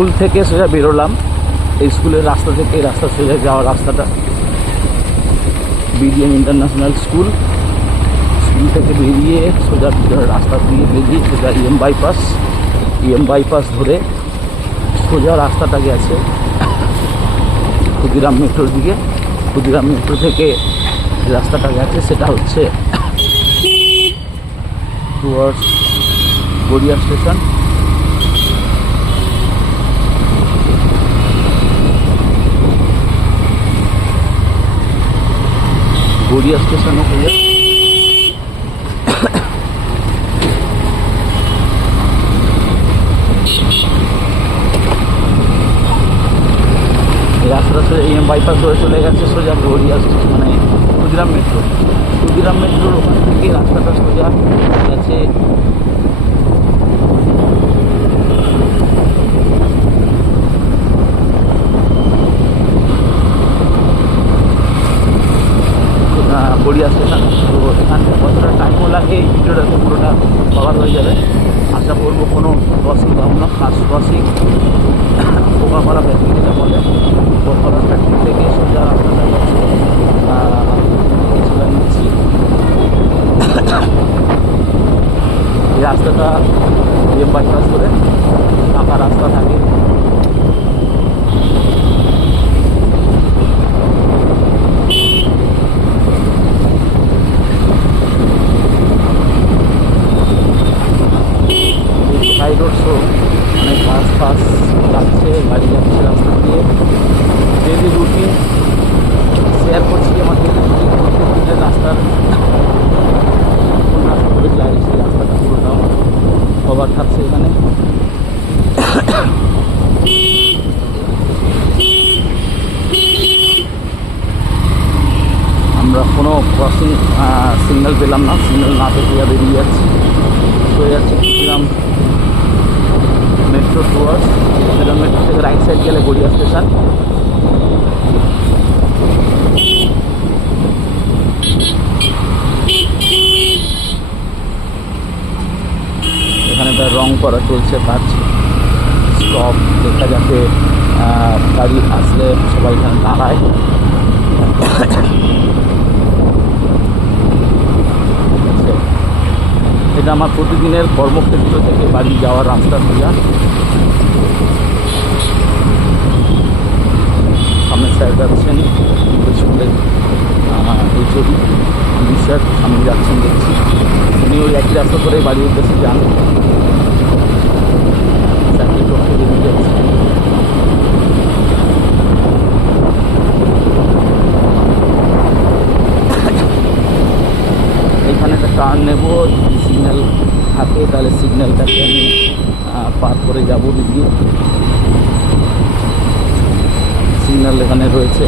School থেকে সোজা বেরোলাম। এই স্কুলের রাস্তা থেকে এই রাস্তা সোজা যাওয়ার রাস্তাটা। BDM international school. স্কুল থেকে বেরিয়ে সোজা রাস্তা দিয়ে বেরিয়ে সোজা ইএম বাইপাস ইএম বাইপাস ধরে সোজা রাস্তাটা গেছে ক্ষুদিরাম মেট্রোর দিকে। ক্ষুদিরাম মেট্রো থেকে রাস্তাটা গেছে সেটা হচ্ছে টুয়ার্ডস গড়িয়া স্টেশন গড়িয়া স্টেশনও হয়ে এই রাস্তাটা সোজা এম বাইপাস হয়ে চলে গেছে সোজা গড়িয়া মানে ক্ষুদিরাম মেট্রো ক্ষুদিরাম মেট্রোর ওখান থেকে রাস্তাটা সোজা গেছে আহ, গড়িয়া স্টেশন তো এখান থেকে কতটা টাইমও লাগে এই ভিডিওটাতে পুরোটা কভার হয়ে যাবে আশা করব কোনো ক্রসিং পাবো না ফার্স্ট ক্রসিং পোকাপাড়া ফ্যাক্টরি যেটা বলে পোকাপাড়া ফ্যাক্টরি থেকে সোজা রাস্তাটা গেছে কিছুটা নিচ্ছি এই রাস্তাটা এম বাইপাস করে ফাঁকা রাস্তা থাকে হাই রোড শো অনেক বাস ফাস যাচ্ছে গাড়ি যাচ্ছে রাস্তা দিয়ে ডেলি রুটিন শেয়ার করছি আমার ডেলি রুটিন প্রত্যেক দিনের রাস্তার কোন রাস্তা করে যাই সেই রাস্তাটা পুরোটা কভার থাকছে এখানে আমরা কোনো ক্রসিং সিগন্যাল পেলাম না সিগন্যাল না পেতে যা বেরিয়ে যাচ্ছি। হয়ে যাচ্ছে Kuchiram metro towards Kuchiram metro থেকে রাইট সাইড গেলে গড়িয়া স্টেশন এখানে তার রং করা চলছে কাজ। স্টপ দেখা যাচ্ছে আহ, গাড়ি আসলে সবাই এখানে দাঁড়ায়। এটা আমার প্রতিদিনের কর্মক্ষেত্র থেকে বাড়ি যাওয়ার রাস্তা সোজা সামনে সাইড যাচ্ছেন এই ছবি। স্যার সামনে যাচ্ছেন দেখছি। উনি ওই একই রাস্তা করে বাড়ির উদ্দেশ্যে যান। স্যারকে চোখে বেরিয়ে যাচ্ছে এখানে একটা টার্ন নেব যদি সিগন্যাল থাকে তাহলে সিগন্যালটাকে আমি পার করে যাব দিদি সিগন্যাল এখানে রয়েছে।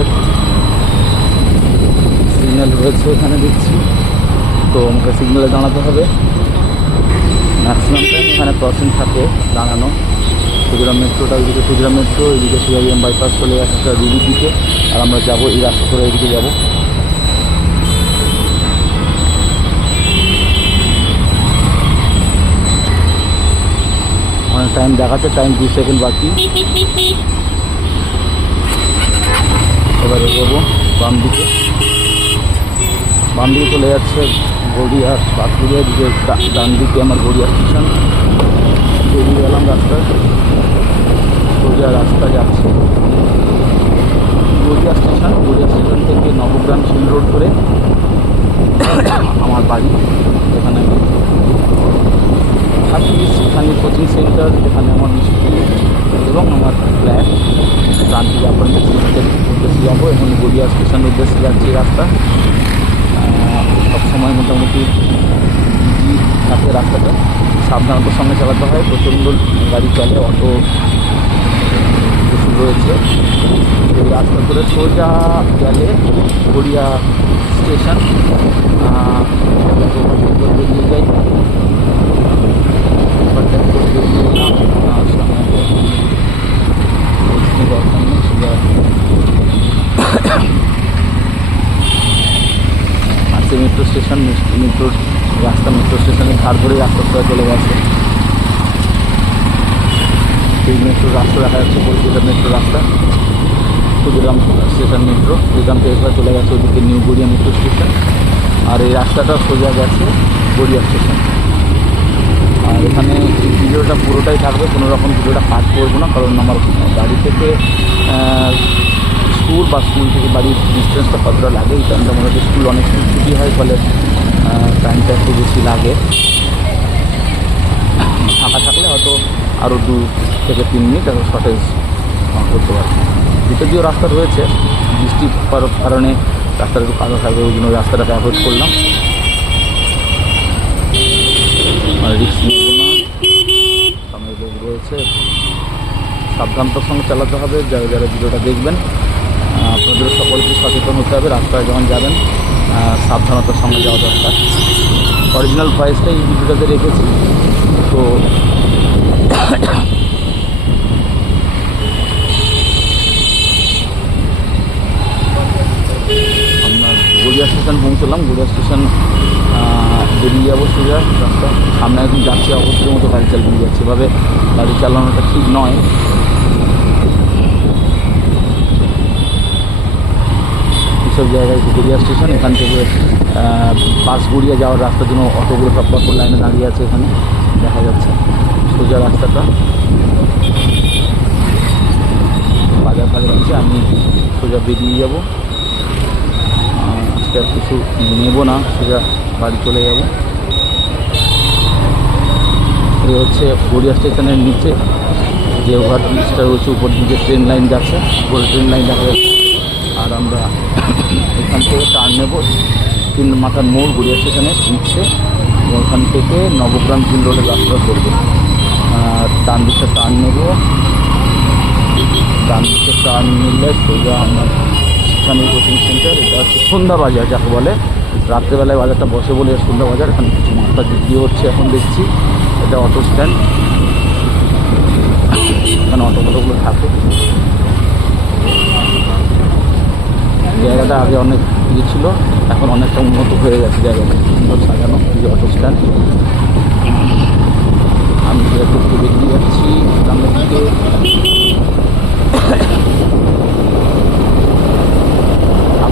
সিগন্যাল রয়েছে এখানে দেখছি। তো আমাকে সিগন্যালে দাঁড়াতে হবে। ম্যাক্সিমাম টাইম এখানে ক্রসিং থাকে, দাঁড়ানো। ক্ষুদিরাম মেট্রোটা ওইদিকে ক্ষুদিরাম মেট্রো এদিকে সিআইএম বাইপাস চলে একটা রুবির দিকে। আর আমরা যাব এই রাস্তা করে এদিকে যাব অনেক টাইম দেখাচ্ছে টাইম দু সেকেন্ড বাকি। এবারে যাব বাম দিকে। বাম দিকে চলে যাচ্ছে গড়িয়া পাথুরিয়া দিকে ডান দিকে আমার গড়িয়া স্টেশন বেরিয়ে গেলাম রাস্তায়। সোজা রাস্তা যাচ্ছে। গড়িয়া স্টেশন গড়িয়া স্টেশন থেকে নবগ্রাম শিল রোড ধরে আমার বাড়ি। এখানে আমি থাকি সেখানে কোচিং যেখানে আমার এবং আমার ফ্ল্যাট ক্রান্তি অ্যাপার্টমেন্ট উদ্দেশ্যে যাব এখন গড়িয়া স্টেশন উদ্দেশ্যে যাচ্ছি রাস্তা সবসময় মোটামুটি থাকে রাস্তাটা সাবধানতার সঙ্গে চালাতে হয় প্রচণ্ড গাড়ি চলে অটো প্রচুর রয়েছে এই রাস্তা ধরে সোজা গেলে গড়িয়া স্টেশন বেরিয়ে যাই মেট্রো স্টেশন মেট্রোর রাস্তা মেট্রো স্টেশনের ধার ধরেই রাস্তা চলে গেছে। এই মেট্রো রাস্তা দেখা যাচ্ছে কলকাতা মেট্রো রাস্তা। ক্ষুদিরাম স্টেশন মেট্রো যেখান থেকে চলে গেছে ওদিকে নিউ গড়িয়া মেট্রো স্টেশন আর এই রাস্তাটা সোজা গেছে গড়িয়া স্টেশন এখানে ভিডিওটা পুরোটাই থাকবে কোনো রকম ভিডিওটা কাজ করব না, কারণ আমার বাড়ি থেকে স্কুল বা স্কুল থেকে বাড়ির ডিস্টেন্সটা কতটা লাগে, এই টাইমটা মনে স্কুল অনেক ছুটি হয়, ফলে টাইমটা একটু বেশি লাগে। ফাঁকা থাকলে হয়তো আরও দু থেকে তিন মিনিট আরও শর্টেজ করতে পারে। দুটো দিয়েও রাস্তা রয়েছে, বৃষ্টি পড়ার কারণে রাস্তাটা একটু কালো থাকবে, ওই জন্য রাস্তাটাকে অ্যাভয়েড করলাম। রিক্স রয়েছে সাবধানতার সঙ্গে চালাতে হবে, যারা যারা ভিডিওটা দেখবেন। আপনাদের সকলকে সচেতন হতে হবে, রাস্তায় যখন যাবেন সাবধানতার সঙ্গে যাওয়া দরকার। অরিজিনাল ভয়েসটা এই ভিডিওটাতে রেখেছি। তো আমরা গড়িয়া স্টেশন পৌঁছলাম। গড়িয়া স্টেশন বেরিয়ে যাব সোজা রাস্তা। সামনে একদম যাচ্ছে অবস্থার মতো গাড়ি চালিয়ে যাচ্ছে। এভাবে গাড়ি চালানোটা ঠিক নয়। এইসব জায়গায় গড়িয়া স্টেশন এখান থেকে আহ, বাস গড়িয়া যাওয়ার রাস্তার জন্য অটোগুলো সব লাইনে দাঁড়িয়ে আছে এখানে দেখা যাচ্ছে। সোজা রাস্তাটা। বাজার ফাজার আছে আমি সোজা বেরিয়ে যাব। আজকে আর কিছু নেব না সোজা বাড়ি চলে যাব। এই হচ্ছে গড়িয়া স্টেশনের নিচে, যে ওভার ব্রিজটা রয়েছে উপর দিকে ট্রেন লাইন যাচ্ছে, উপরে ট্রেন লাইন দেখা যাচ্ছে। আর আমরা এখান থেকে টার্ন নেব, তিন মাথার মোড় গড়িয়া স্টেশনের নিচে, এবং ওখান থেকে নবগ্রাম তিন রোডের রাস্তা করব ডান দিকটা টার্ন নেব। ডান দিকে টার্ন নিলে সোজা আমার শিক্ষানী কোচিং সেন্টার এটা হচ্ছে সন্ধ্যা বাজার যাকে বলে। রাত্রেবেলায় বাজারটা বসে বলে সন্ধ্যা বাজার এখানে কিছু মাথা বিক্রি হচ্ছে এখন দেখছি। এটা অটো স্ট্যান্ড এখানে অটো ফটোগুলো থাকে। জায়গাটা আগে অনেক ইয়ে ছিল, এখন অনেকটা উন্নত হয়ে গেছে জায়গাটা, সুন্দর সাজানো এই যে অটো স্ট্যান্ড আমি একটু বেরিয়ে যাচ্ছি, সামনের দিকে।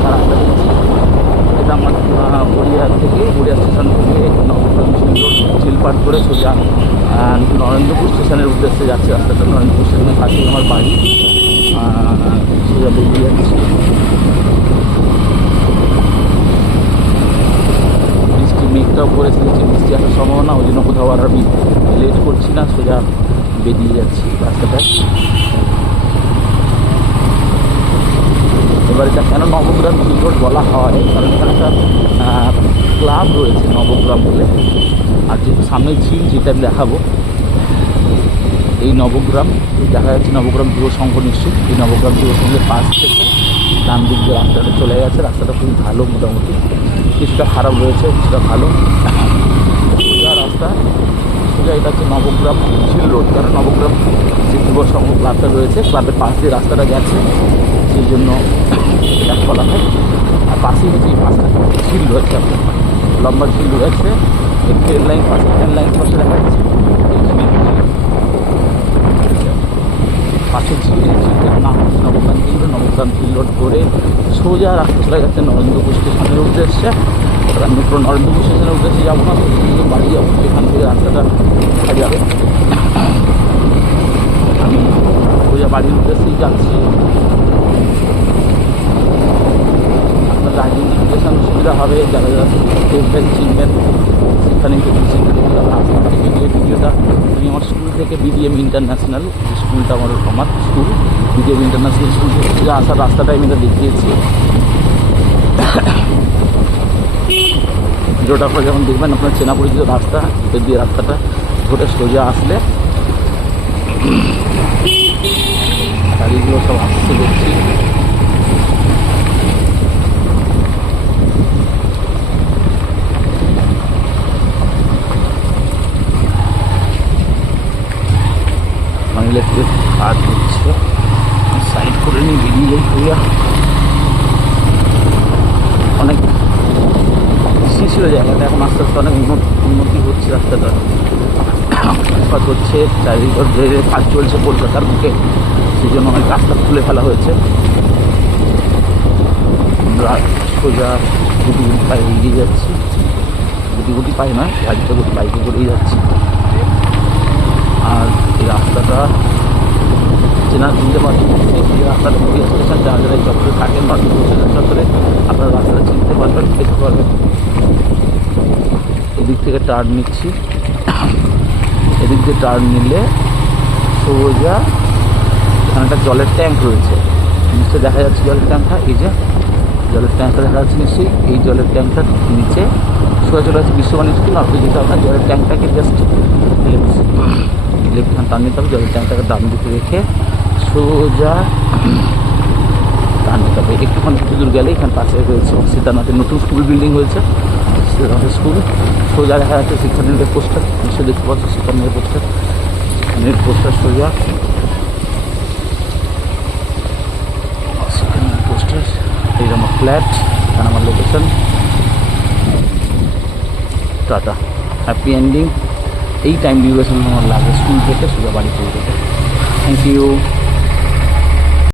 রাস্তা এটা আমার আহ, গড়িয়া থেকে গড়িয়া স্টেশন থেকে চিলপাট করে সোজা নরেন্দ্রপুর স্টেশনের উদ্দেশ্যে যাচ্ছে রাস্তাটা নরেন্দ্রপুর স্টেশনের কাছেই আমার বাড়ি সোজা বেরিয়ে যাচ্ছি বৃষ্টি মেঘটাও করে ফেলেছে বৃষ্টি আসার সম্ভাবনা ওই জন্য কোথাও আর আমি লেট করছি না সোজা বেরিয়ে যাচ্ছি রাস্তাটায় এবার কেন নবগ্রাম রোড বলা হয়? কারণ এখানে একটা ক্লাব রয়েছে নবগ্রাম বলে। আর যেহেতু সামনে ঝিল, যেটা আমি দেখাবো, এই নবগ্রাম, দেখা যাচ্ছে নবগ্রাম যুব সংঘ নিশ্চিত। এই নবগ্রাম যুব সংঘের পাশ থেকে ডান দিক দিয়ে রাস্তাটা চলে গেছে। রাস্তাটা খুবই ভালো মোটামুটি। কিছুটা খারাপ রয়েছে, কিছুটা ভালো। সোজা রাস্তা, সোজা এটা হচ্ছে নবগ্রাম ঝিল রোড। কারণ নবগ্রাম যে যুব সংঘ ক্লাবটা রয়েছে, ক্লাবের পাশ দিয়ে রাস্তাটা গেছে। সেই জন্য বলা হয়। আর পাশেই হচ্ছে এই পাশটা ঝিল রয়েছে আপনার লম্বা ঝিল রয়েছে ট্রেন লাইন পাশে ট্রেন লাইন পাশে দেখা যাচ্ছে পাশে ঝিল ঝিলটার নাম হচ্ছে নবগ্রাম ঝিল নবগ্রাম ঝিল রোড করে সোজা রাস্তা চলে যাচ্ছে নরেন্দ্রপুর স্টেশনের উদ্দেশ্যে। আমি পুরো নরেন্দ্রপুর স্টেশনের উদ্দেশ্যে যাব না বাড়ি যাব, এখান থেকে রাস্তাটা দেখা যাবে। আমি সোজা বাড়ির উদ্দেশ্যেই যাচ্ছি। আইডেন্টিফিকেশান সুবিধা হবে, যারা যারা দেখবেন, চিনবেন, সেখানে ভিডিওটা, আমি আমার স্কুল থেকে বিডিএম ইন্টারন্যাশনাল স্কুলটা আমার আমার স্কুল বিডিএম ইন্টারন্যাশনাল স্কুল থেকে আসার রাস্তাটা আমি এটা দেখিয়েছি। ভিডিওটা আপনারা যখন দেখবেন, আপনার চেনা পরিচিত রাস্তা ভিতর দিয়ে রাস্তাটা ধরে সোজা আসলে গাড়িগুলো সব আসছে দেখছি মানে ইলেকট্রিক কাজ হচ্ছে সাইড করে নিয়ে বেরিয়ে যাই ভাইয়া অনেক ছিল জায়গাটা এখন আস্তে আস্তে অনেক উন্নত- হচ্ছে রাস্তাটা। কাজ হচ্ছে, চারিদিকে কাজ চলছে কলকাতার বুকে সেই জন্য অনেক রাস্তা খুলে ফেলা হয়েছে। আমরা সোজা গুটি গুটি পায়ে এগিয়ে যাচ্ছি। গুটি গুটি পায়ে নয় গাড়িতে গুটি বাইকে করেই যাচ্ছি। আর এই রাস্তাটা চেনা চিনতে এই রাস্তাটা গড়িয়া স্টেশন যারা যারা এই চত্বরে থাকেন বা চত্বরে আপনারা রাস্তাটা চিনতে পারবেন, দেখতে পারবেন। এদিক থেকে টার্ন নিচ্ছি। এদিক দিয়ে টার্ন নিলে সোজা এখানে একটা জলের ট্যাঙ্ক রয়েছে। নিশ্চয়ই দেখা যাচ্ছে জলের ট্যাঙ্কটা এই যে জলের ট্যাঙ্কটা দেখা যাচ্ছে নিশ্চয়ই। এই জলের ট্যাঙ্কটার নিচে সোজা চলে আছে বিশ্ববাণী স্কুল আপনি যেতে আপনার জলের ট্যাঙ্কটাকে জাস্ট লেফট হ্যান্ড টার্ন নিতে হবে, জলের ট্যাঙ্কটাকে ডান দিকে রেখে সোজা। টার্ন নিতে হবে একটুখানি কিছু দূর গেলে এখানে পাশে রয়েছে সীতানাথের নতুন স্কুল বিল্ডিং হয়েছে। সীতানাথের স্কুল সোজা দেখা যাচ্ছে শিক্ষানীদের পোস্টার নিশ্চয়ই দেখতে পাচ্ছি শিক্ষানীদের পোস্টার নেট পোস্টার সোজা। পোস্টার এই আমার ফ্ল্যাট এখানে আমার লোকেশন টাটা। হ্যাপি এন্ডিং এই টাইম ডিউরেশন আমার লাগে স্কুল থেকে সোজা বাড়ি পৌঁছতে। Thank you